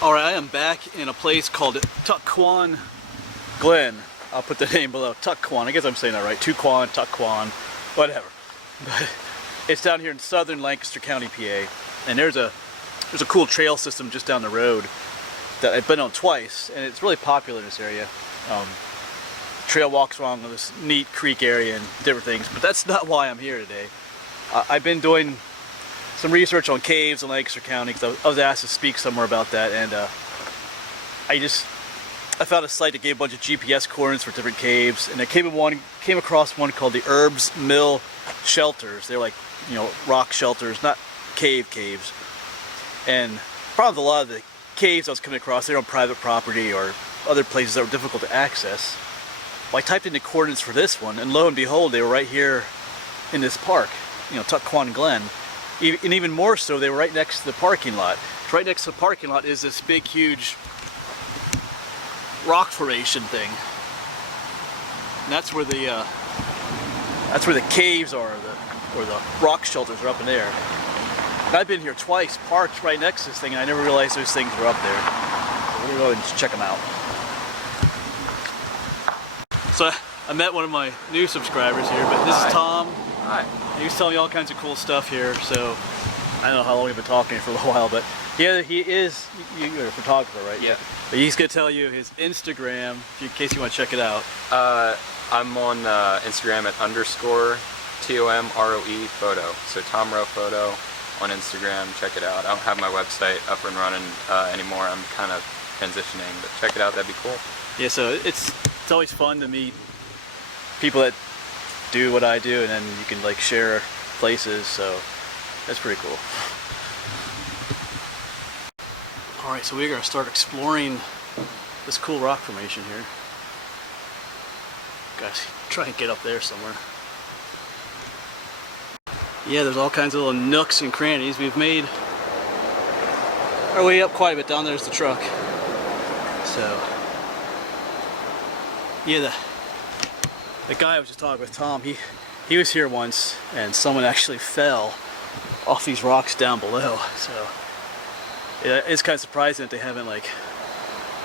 Alright, I am back in a place called Tucquan, Glen. I'll put the name below. Tucquan. I guess I'm saying that right. Tucquan, Tucquan, whatever. But it's down here in southern Lancaster County, PA. And there's a cool trail system just down the road that I've been on twice, and it's really popular in this area. Trail walks along this neat creek area and different things, but that's not why I'm here today. I've been doing some research on caves in Lancaster County because I was asked to speak somewhere about that, and I found a site that gave a bunch of GPS coordinates for different caves, and I came across one called the Herbs Mill Shelters. They're like, you know, rock shelters, not caves. And the problem with a lot of the caves I was coming across, they're on private property or other places that were difficult to access. Well, I typed in the coordinates for this one, and lo and behold, they were right here in this park, you know, Tucquan Glen. And even more so, they were right next to the parking lot. Right next to the parking lot is this big, huge rock formation thing. And that's where the caves are, or the rock shelters are up in there. And I've been here twice, parked right next to this thing, and I never realized those things were up there. So we're gonna go and just check them out. So I met one of my new subscribers here, but this is Tom. Hi. He was telling me all kinds of cool stuff here, so I don't know how long we've been talking for a little while, but yeah, you're a photographer, right? Yeah. But he's gonna tell you his Instagram, in case you want to check it out. I'm on Instagram at _TOMROE photo. So Tom Rowe Photo on Instagram. Check it out. I don't have my website up and running anymore. I'm kind of transitioning, but check it out. That'd be cool. Yeah. So it's always fun to meet people that do what I do, and then you can like share places, so that's pretty cool. Alright, so we're going to start exploring this cool rock formation here. Guys, try and get up there somewhere. Yeah, there's all kinds of little nooks and crannies. We've made our way up quite a bit. Down there's the truck. So yeah, the guy I was just talking with, Tom, he was here once, and someone actually fell off these rocks down below. So yeah, it's kind of surprising that they haven't, like,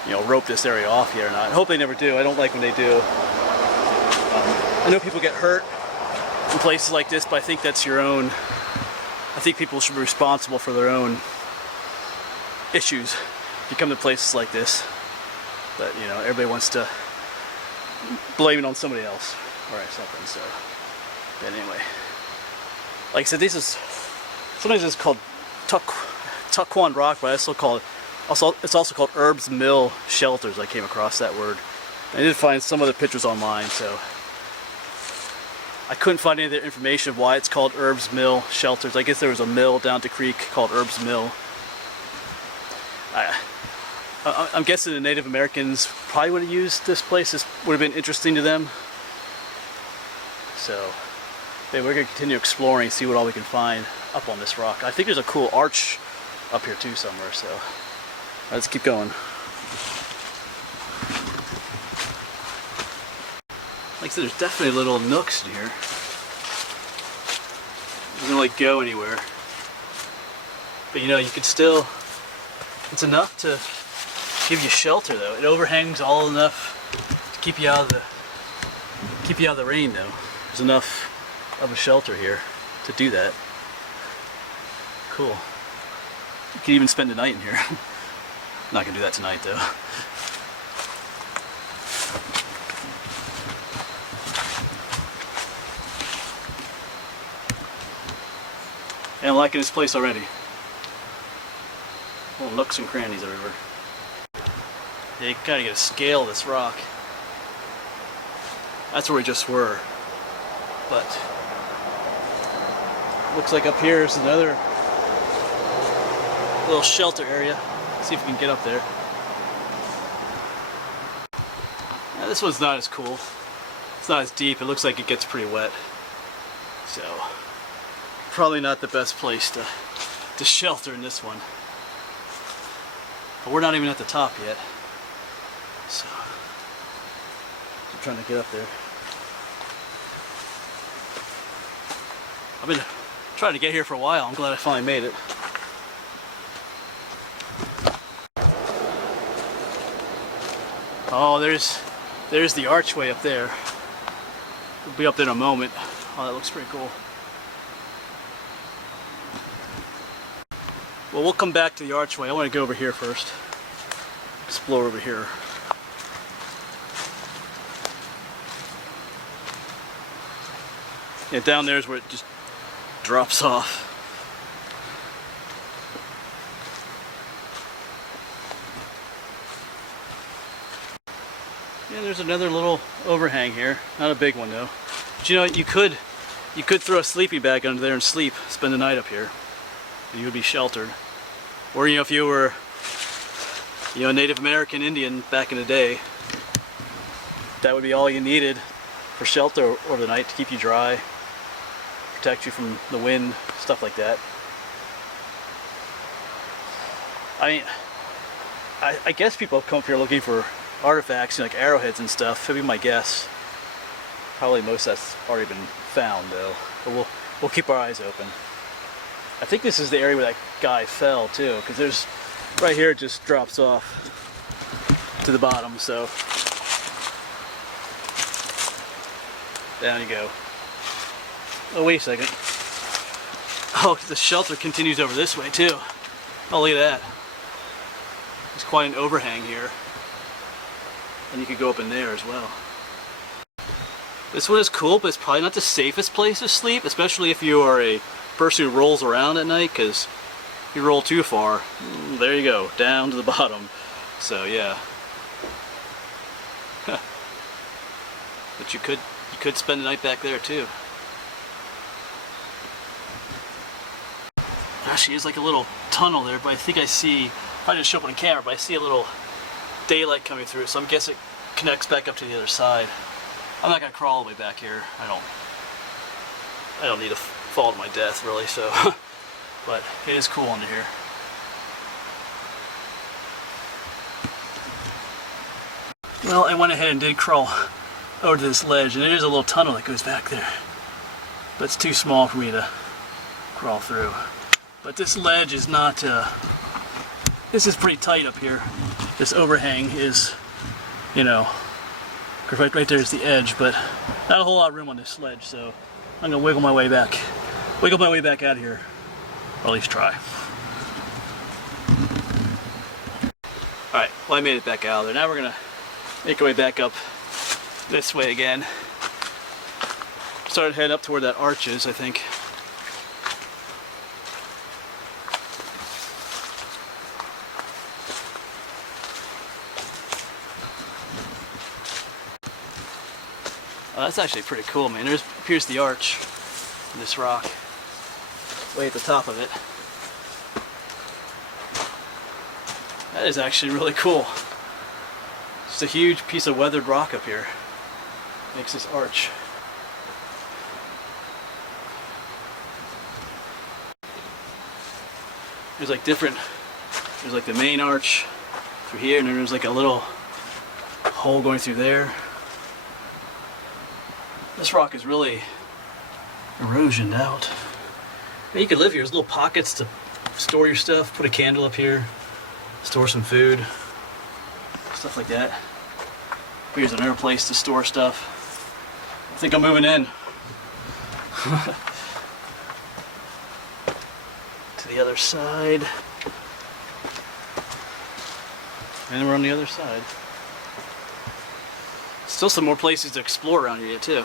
you know, roped this area off yet or not. I hope they never do. I don't like when they do. I know people get hurt in places like this, but I think that's your own. I think people should be responsible for their own issues if you come to places like this. But you know, everybody wants to blame it on somebody else or something. So, but anyway, like I said, this is sometimes it's called Tucquan Rock, but it's also called Herbs Mill Shelters. I came across that word. I did find some other pictures online, so I couldn't find any other information of why it's called Herbs Mill Shelters. I guess there was a mill down the creek called Herbs Mill. I'm guessing the Native Americans probably would have used this place. This would have been interesting to them. So we're going to continue exploring, see what all we can find up on this rock. I think there's a cool arch up here too somewhere, so let's keep going. Like I said, there's definitely little nooks in here. It doesn't really go anywhere. But you know, you could still, it's enough to give you shelter though. It overhangs all enough to keep you out of the rain though. There's enough of a shelter here to do that. Cool. You can even spend the night in here. Not gonna do that tonight though. And I'm liking this place already. Little nooks and crannies everywhere. Yeah, you gotta get a scale of this rock. That's where we just were. But looks like up here is another little shelter area. Let's see if we can get up there. Now, this one's not as cool. It's not as deep. It looks like it gets pretty wet. So probably not the best place to shelter in this one. But we're not even at the top yet. So I'm trying to get up there. I've been trying to get here for a while. I'm glad I finally made it. Oh, there's the archway up there. We'll be up there in a moment. Oh, that looks pretty cool. Well, we'll come back to the archway. I want to go over here first. Explore over here. Yeah, down there is where it just drops off. Yeah, there's another little overhang here. Not a big one though. But you know, you could throw a sleeping bag under there and sleep, spend the night up here, and you would be sheltered. Or you know, if you were, you know, a Native American Indian back in the day, that would be all you needed for shelter over the night to keep you dry, protect you from the wind, stuff like that. I mean, I guess people come up here looking for artifacts, you know, like arrowheads and stuff. That'd be my guess. Probably most of that's already been found though. But we'll keep our eyes open. I think this is the area where that guy fell too, because there's right here it just drops off to the bottom. So down you go. Oh, wait a second. Oh, the shelter continues over this way too. Oh, look at that. There's quite an overhang here. And you could go up in there as well. This one is cool, but it's probably not the safest place to sleep, especially if you are a person who rolls around at night, because if you roll too far, there you go, down to the bottom. So yeah. But you could spend the night back there too. Actually, there's like a little tunnel there, but I think I see, I didn't show up on camera, but I see a little daylight coming through, so I'm guessing it connects back up to the other side. I'm not gonna crawl all the way back here. I don't need to fall to my death really, so but it is cool under here. Well, I went ahead and did crawl over to this ledge, and there is a little tunnel that goes back there, but it's too small for me to crawl through. But this ledge is not this is pretty tight up here. This overhang is, you know, right there is the edge, but not a whole lot of room on this ledge, so I'm gonna wiggle my way back out of here, or at least try. Alright, well I made it back out of there. Now we're gonna make our way back up this way again. Started heading up toward that arch is, I think. Oh, that's actually pretty cool, man. Here's the arch in this rock, way at the top of it. That is actually really cool. Just a huge piece of weathered rock up here. Makes this arch. There's like there's like the main arch through here, and then there's like a little hole going through there. This rock is really erosioned out. I mean, you could live here. There's little pockets to store your stuff, put a candle up here, store some food, stuff like that. Here's another place to store stuff. I think I'm moving in. To the other side. And we're on the other side. Still some more places to explore around here yet too.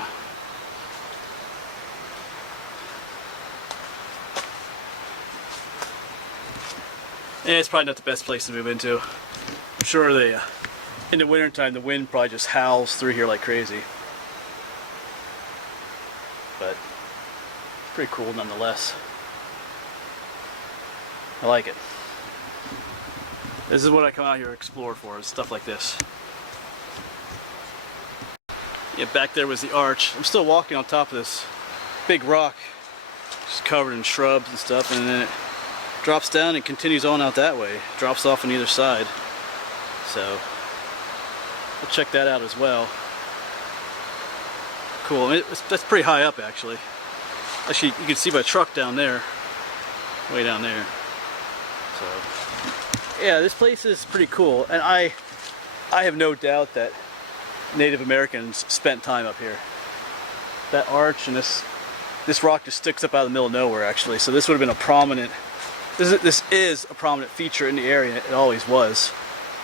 Yeah, it's probably not the best place to move into. I'm sure in the wintertime the wind probably just howls through here like crazy. But it's pretty cool nonetheless. I like it. This is what I come out here to explore for, is stuff like this. Yeah, back there was the arch. I'm still walking on top of this big rock, just covered in shrubs and stuff, and then it drops down and continues on out that way. Drops off on either side. So we'll check that out as well. Cool. I mean, that's pretty high up actually. Actually, you can see my truck down there, way down there. So yeah, this place is pretty cool, and I have no doubt that Native Americans spent time up here. That arch and this rock just sticks up out of the middle of nowhere, actually. So this would have been a prominent. This is a prominent feature in the area. It always was.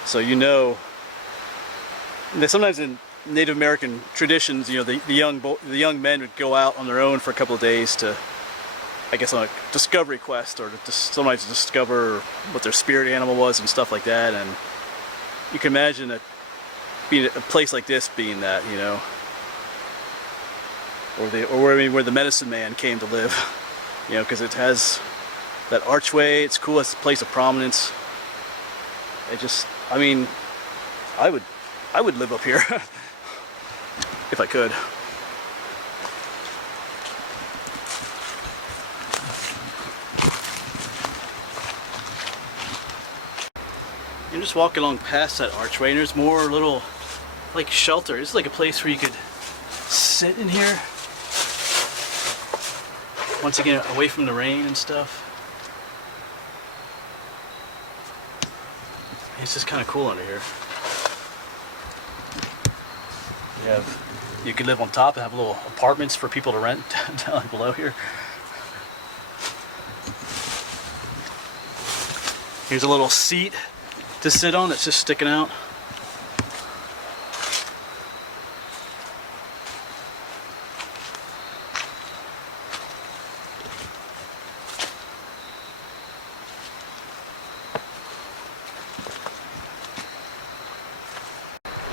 So you know. Sometimes in Native American traditions, you know, the young men would go out on their own for a couple of days to, I guess, on a discovery quest, or to sometimes discover what their spirit animal was and stuff like that. And you can imagine that being a place like this being that, you know, or where the medicine man came to live, you know, because it has that archway. It's cool. It's a place of prominence. It just, I mean, I would live up here if I could. You're just walking along past that archway, and there's more little, like, shelter. It's like a place where you could sit in here. Once again, away from the rain and stuff. It's just kind of cool under here. You could live on top and have little apartments for people to rent down below here. Here's a little seat to sit on that's just sticking out.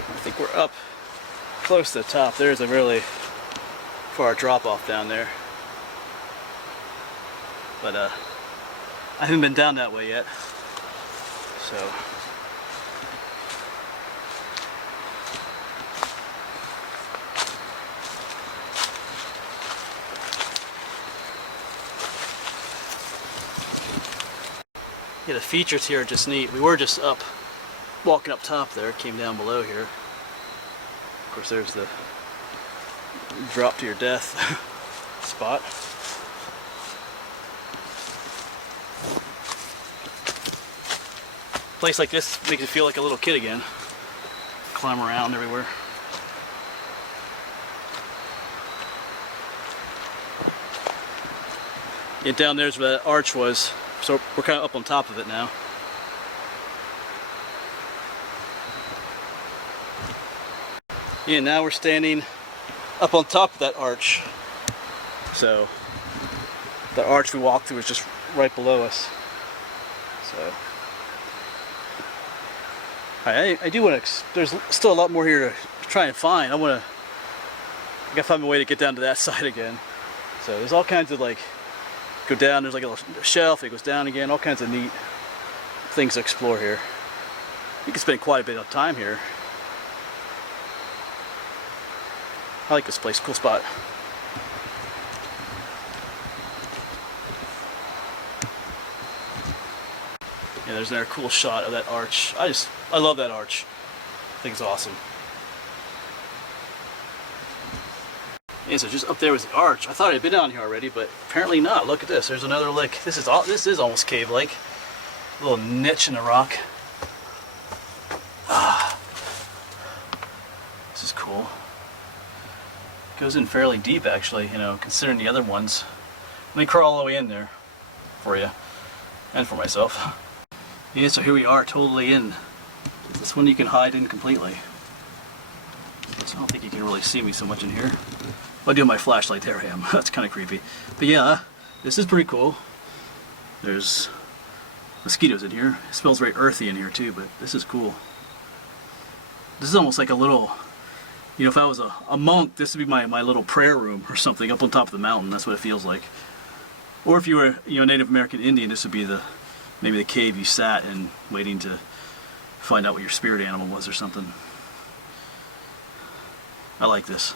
I think we're up close to the top. There's a really far drop off down there, but I haven't been down that way yet, so yeah, the features here are just neat. We were just up, walking up top there, came down below here. Of course, there's the drop to your death spot. A place like this makes you feel like a little kid again. Climb around everywhere. Yeah, down there's where that arch was, so we're kind of up on top of it now. Yeah, now we're standing up on top of that arch. So the arch we walked through is just right below us. So I do want to. There's still a lot more here to try and find. I gotta find a way to get down to that side again. So there's all kinds of, like, go down. There's like a little shelf. It goes down again. All kinds of neat things to explore here. You can spend quite a bit of time here. I like this place, cool spot. Yeah, there's another cool shot of that arch. I love that arch. I think it's awesome. Yeah, so just up there was the arch. I thought I'd been down here already, but apparently not. Look at this. There's another lake. This is almost cave-like. A little niche in the rock. This is cool. Goes in fairly deep, actually, you know, considering the other ones. Let me crawl all the way in there for you and for myself. Yeah, so here we are, totally in. This one you can hide in completely. So I don't think you can really see me so much in here. I'll do my flashlight. There I am. That's kind of creepy. But yeah, this is pretty cool. There's mosquitoes in here. It smells very earthy in here too, but this is cool. This is almost like a little, you know, if I was a monk, this would be my little prayer room or something up on top of the mountain. That's what it feels like. Or if you were, you know, Native American Indian, this would be maybe the cave you sat in, waiting to find out what your spirit animal was or something. I like this.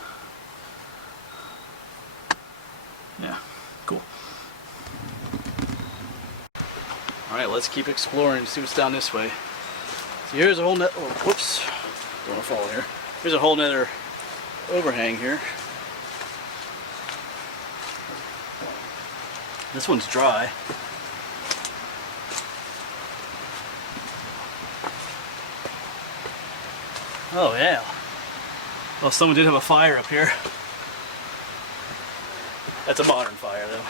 Yeah, cool. Alright, let's keep exploring and see what's down this way. So here's a whole net. Oh, whoops. Don't want to fall here. Here's a whole nother overhang here. This one's dry. Oh yeah. Well, someone did have a fire up here. That's a modern fire though.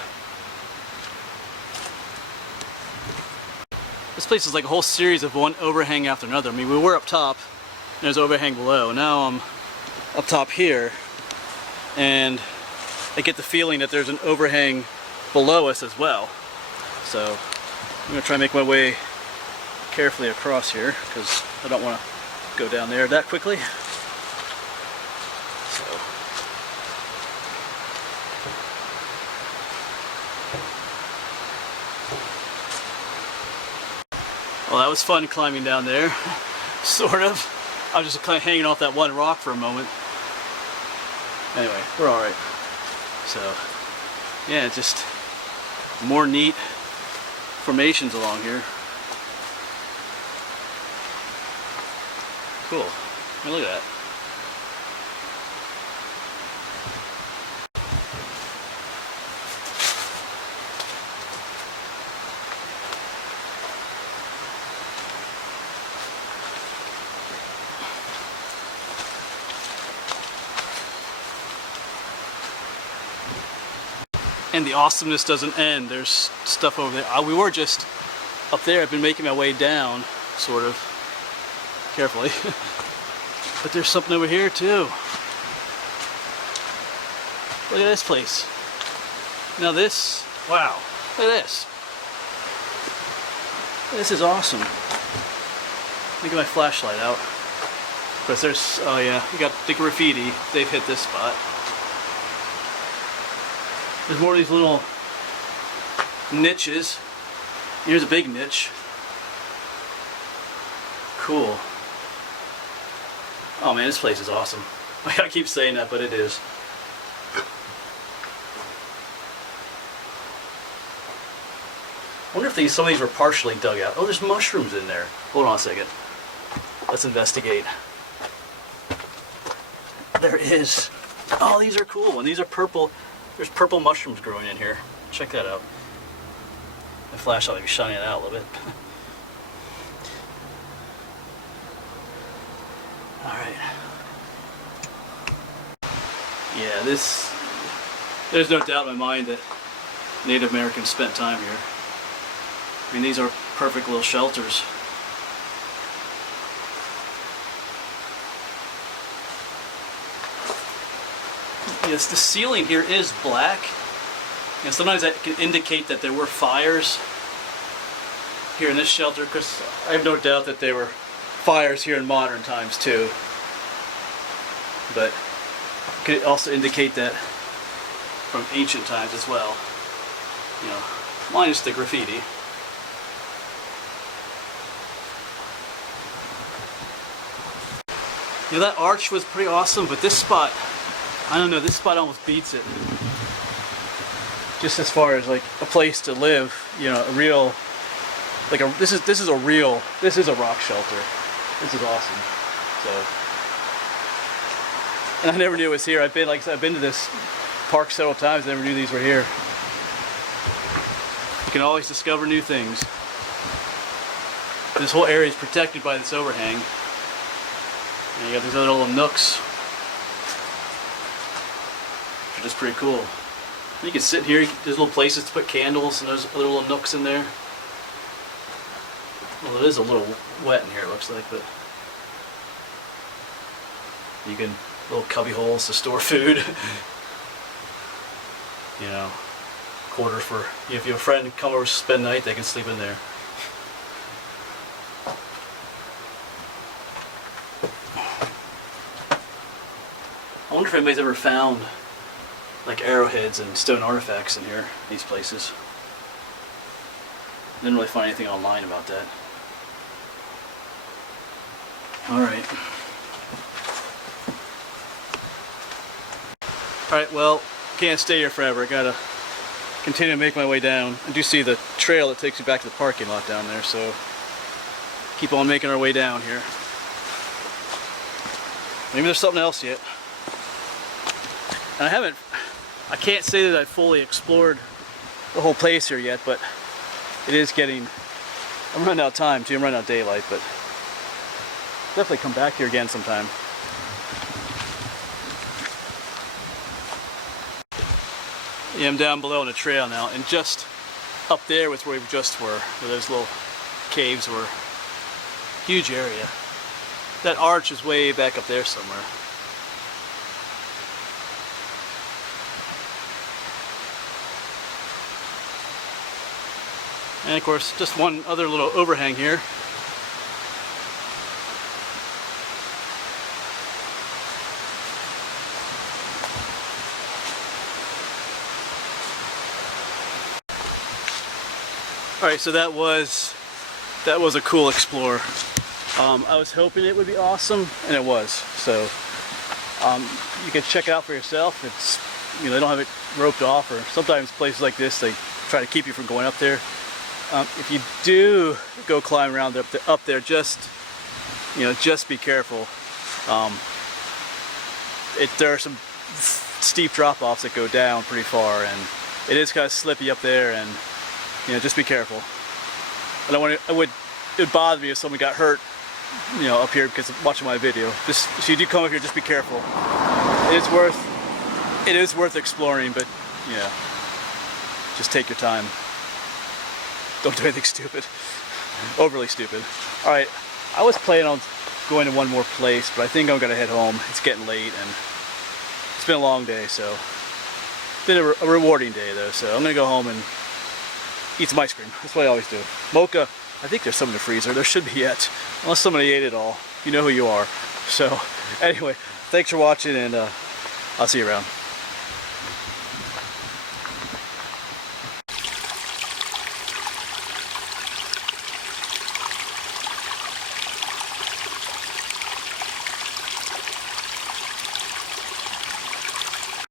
This place is like a whole series of one overhang after another. I mean, we were up top, and there's overhang below. Now I'm up top here, and I get the feeling that there's an overhang below us as well. So I'm gonna try and make my way carefully across here because I don't want to go down there that quickly. So. Well, that was fun climbing down there, sort of. I was just kind of hanging off that one rock for a moment. Anyway, we're all right. So, yeah, just more neat formations along here. Cool. I mean, look at that. And the awesomeness doesn't end. There's stuff over there. We were just up there. I've been making my way down, sort of, carefully. But there's something over here too. Look at this place. Now this, wow, look at this. This is awesome. Let me get my flashlight out. Because there's, oh yeah, you got the graffiti. They've hit this spot. There's more of these little niches. Here's a big niche. Cool. Oh man, this place is awesome. I gotta keep saying that, but it is. I wonder if some of these were partially dug out. Oh, there's mushrooms in there. Hold on a second. Let's investigate. There is. Oh, these are cool. And these are purple. There's purple mushrooms growing in here. Check that out. My flashlight might be shining it out a little bit. Alright. Yeah, there's no doubt in my mind that Native Americans spent time here. I mean, these are perfect little shelters. Yes, the ceiling here is black. And sometimes that can indicate that there were fires here in this shelter, because I have no doubt that there were fires here in modern times too. But it could also indicate that from ancient times as well. You know, minus the graffiti. You know, that arch was pretty awesome, but this spot, I don't know, this spot almost beats it. Just as far as like a place to live, you know, a real, like this is a rock shelter. This is awesome. So, and I never knew it was here. I've been to this park several times. I never knew these were here. You can always discover new things. This whole area is protected by this overhang. And you got these other little nooks. Which are just pretty cool. You can sit here, there's little places to put candles, and there's other little nooks in there. Well, it is a little wet in here, it looks like, but you can, little cubby holes to store food. You know, quarter for, if you have a friend come over to spend the night, they can sleep in there. I wonder if anybody's ever found like arrowheads and stone artifacts in here, these places. Didn't really find anything online about that. Alright. Alright, well, can't stay here forever. I gotta continue to make my way down. I do see the trail that takes you back to the parking lot down there, so keep on making our way down here. Maybe there's something else yet. And I can't say that I've fully explored the whole place here yet, but it is getting, I'm running out of time too, I'm running out of daylight, but definitely come back here again sometime. Yeah, I'm down below on the trail now, and just up there was where we just were, where those little caves were. Huge area. That arch is way back up there somewhere. And of course, just one other little overhang here. Alright, so that was a cool explore. I was hoping it would be awesome, and it was. So you can check it out for yourself. It's, you know, they don't have it roped off, or sometimes places like this they try to keep you from going up there. If you do go climb around up there, just be careful. There are some steep drop-offs that go down pretty far, and it is kind of slippy up there, and just be careful. It would bother me if someone got hurt, up here because of watching my video. Just if you do come up here, just be careful. It is worth exploring, but just take your time. Don't do anything stupid, overly stupid. All right, I was planning on going to one more place, but I think I'm gonna head home. It's getting late, and it's been a long day, so it's been a rewarding day though. So I'm gonna go home and eat some ice cream. That's what I always do. Mocha, I think there's some in the freezer. There should be yet, unless somebody ate it all. You know who you are. So anyway, thanks for watching, and I'll see you around.